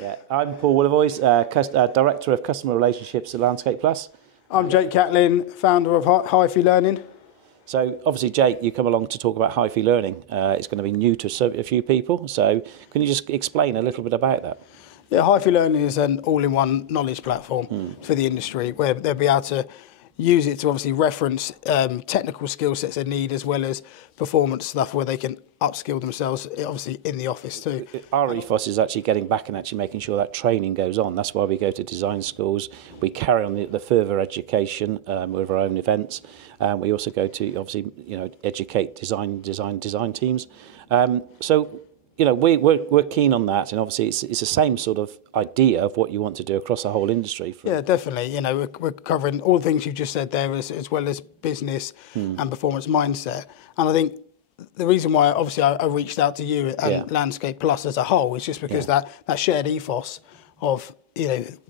Yeah, I'm Paul Willivoys, Director of Customer Relationships at Landscapeplus. I'm Jake Catlin, founder of Hyphae Learning. So obviously, Jake, you come along to talk about Hyphae Learning. It's going to be new to a few people. So can you just explain a little bit about that? Yeah, Hyphae Learning is an all-in-one knowledge platform for the industry where they'll be able to use it to obviously reference technical skill sets they need, as well as performance stuff where they can upskill themselves, obviously in the office too. Our ethos is actually getting back and actually making sure that training goes on. That's why we go to design schools. We carry on the further education with our own events. We also go to obviously educate design teams. So we're keen on that, and obviously it's the same sort of idea of what you want to do across the whole industry. Yeah, definitely. We're covering all the things you've just said there, as well as business and performance mindset. And I think the reason why obviously I reached out to you and Landscapeplus as a whole is just because that shared ethos of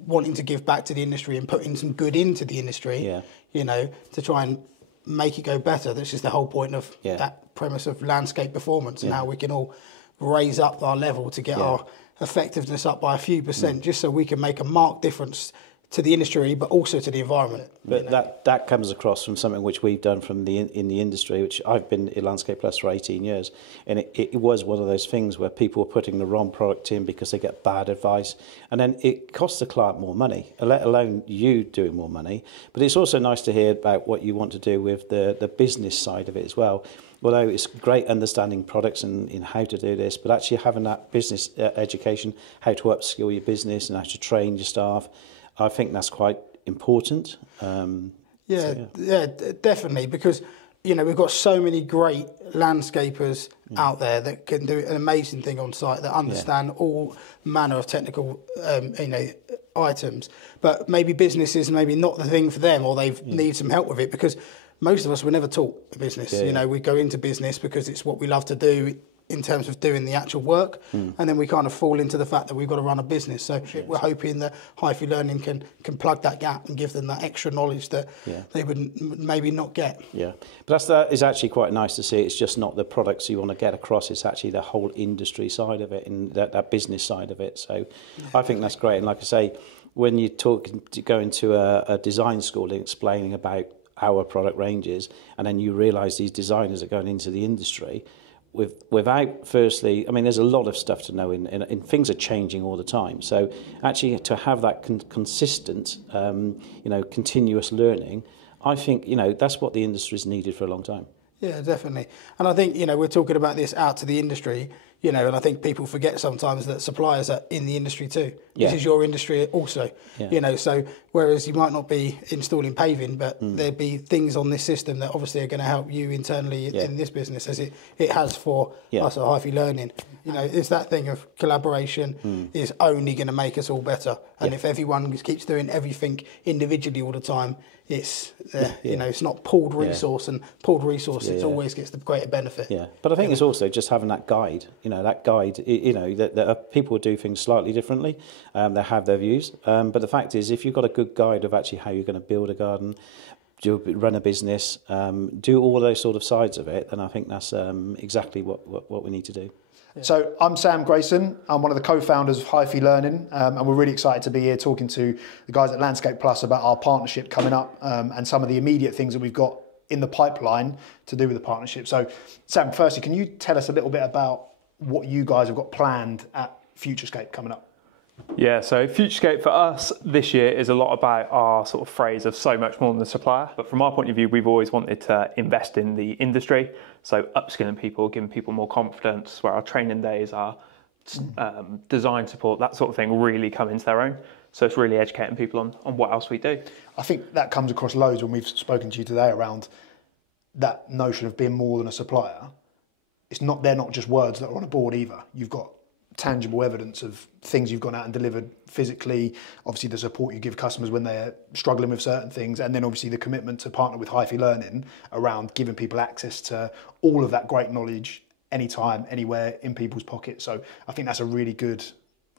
wanting to give back to the industry and putting some good into the industry. To try and make it go better. That's just the whole point of that premise of landscape performance and how we can all raise up our level to get our effectiveness up by a few percent, just so we can make a marked difference to the industry, but also to the environment. But that comes across from something which we've done in the industry, which I've been at Landscapeplus for 18 years, and it was one of those things where people were putting the wrong product in because they get bad advice, and then it costs the client more money, let alone you doing more money. But it's also nice to hear about what you want to do with the business side of it as well. Although it's great understanding products and in how to do this, but actually having that business education, how to upskill your business and how to train your staff, I think that's quite important. Definitely, because we've got so many great landscapers out there that can do an amazing thing on site, that understand all manner of technical items, but maybe business is maybe not the thing for them, or they need some help with it, because most of us were never taught business. We go into business because it's what we love to do in terms of doing the actual work, and then we kind of fall into the fact that we've got to run a business. So we're hoping that Hyphae Learning can plug that gap and give them that extra knowledge that they would maybe not get. Yeah, but that is actually quite nice to see. It's just not the products you want to get across, it's actually the whole industry side of it and that business side of it. So I think that's great. And like I say, when you go into a design school and explaining about our product ranges, and then you realise these designers are going into the industry without firstly, I mean, there's a lot of stuff to know, and things are changing all the time. So actually to have that consistent, continuous learning, I think, that's what the industry's needed for a long time. Yeah, definitely. And I think, we're talking about this out to the industry, and I think people forget sometimes that suppliers are in the industry too. This is your industry also, so whereas you might not be installing paving, but there'd be things on this system that obviously are going to help you internally in this business, as it has for us at Hyphae Learning. It's that thing of collaboration is only going to make us all better. And if everyone keeps doing everything individually all the time, it's it's not pooled resource, and pooled resource it always gets the greater benefit. Yeah, but I think it's also just having that guide. That people do things slightly differently. They have their views, but the fact is, if you've got a good guide of actually how you're going to build a garden, run a business, do all those sort of sides of it, then I think that's exactly what we need to do. So I'm Sam Grayson. I'm one of the co-founders of Hyphae Learning, and we're really excited to be here talking to the guys at Landscapeplus about our partnership coming up, and some of the immediate things that we've got in the pipeline to do with the partnership. So Sam, firstly, can you tell us a little bit about what you guys have got planned at Futurescape coming up? Yeah, so Futurescape for us this year is a lot about our sort of phrase of so much more than the supplier. But from our point of view, we've always wanted to invest in the industry. So upskilling people, giving people more confidence, where our training days, our design support, that sort of thing really come into their own. So it's really educating people on what else we do. I think that comes across loads when we've spoken to you today around that notion of being more than a supplier. They're not just words that are on a board either. You've got tangible evidence of things you've gone out and delivered physically, obviously the support you give customers when they're struggling with certain things, and then obviously the commitment to partner with Hyphae Learning around giving people access to all of that great knowledge anytime, anywhere, in people's pockets. So I think that's a really good,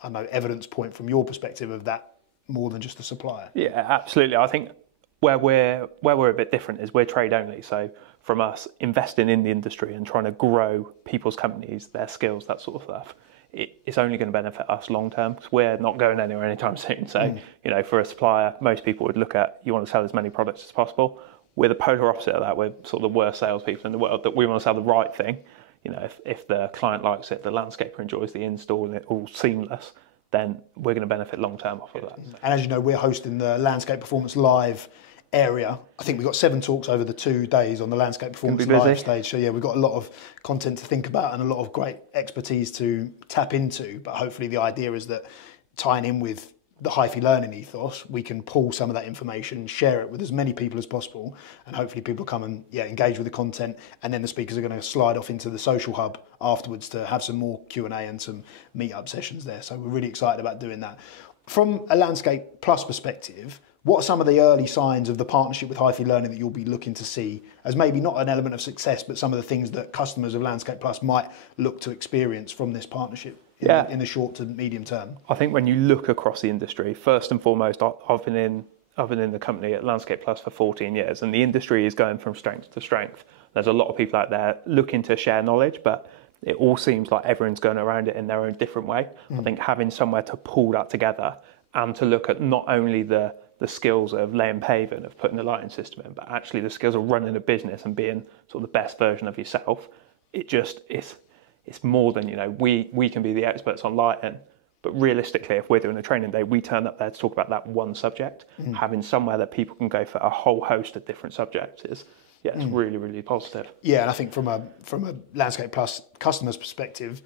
evidence point from your perspective of that more than just a supplier. Yeah, absolutely. I think where we're a bit different is we're trade only. So from us investing in the industry and trying to grow people's companies, their skills, that sort of stuff, it's only going to benefit us long term because we're not going anywhere anytime soon. So, you know, for a supplier, most people would look at, you want to sell as many products as possible. We're the polar opposite of that. We're sort of the worst salespeople in the world, that we want to sell the right thing. You know, if the client likes it, the landscaper enjoys the install and it all seamless, then we're going to benefit long term off of that. And as you know, we're hosting the Landscape Performance Live area. I think we've got 7 talks over the 2 days on the Landscape Performance Live stage. So yeah, we've got a lot of content to think about and a lot of great expertise to tap into. But hopefully the idea is that tying in with the Hyphae Learning ethos, we can pull some of that information, share it with as many people as possible, and hopefully people come and engage with the content. And then the speakers are going to slide off into the social hub afterwards to have some more Q&A and some meet-up sessions there. So we're really excited about doing that. From a Landscapeplus perspective, what are some of the early signs of the partnership with Hyphae Learning that you'll be looking to see as maybe not an element of success, but some of the things that customers of Landscapeplus might look to experience from this partnership in the short to medium term? I think when you look across the industry, first and foremost, I've been in the company at Landscapeplus for 14 years, and the industry is going from strength to strength. There's a lot of people out there looking to share knowledge, but it all seems like everyone's going around it in their own different way. I think having somewhere to pull that together and to look at not only the skills of laying paving, of putting the lighting system in, but actually the skills of running a business and being sort of the best version of yourself. It's more than, you know, we can be the experts on lighting, but realistically, if we're doing a training day, we turn up there to talk about that one subject. Having somewhere that people can go for a whole host of different subjects is, it's really, really positive. Yeah, and I think from a Landscapeplus customer's perspective,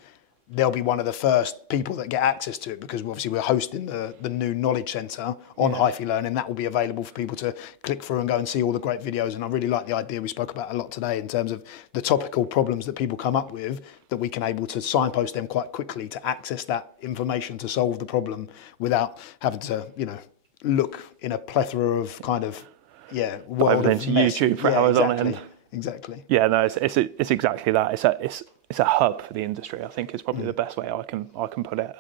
they'll be one of the first people that get access to it, because obviously we're hosting the new knowledge centre on Hyphae Learning. That will be available for people to click through and go and see all the great videos. And I really like the idea we spoke about a lot today in terms of the topical problems that people come up with, that we can able to signpost them quite quickly to access that information to solve the problem without having to, you know, look in a plethora of kind of, world of YouTube for hours on end. Exactly. Yeah, no, it's exactly that. It's a hub for the industry. I think is probably the best way I can put it.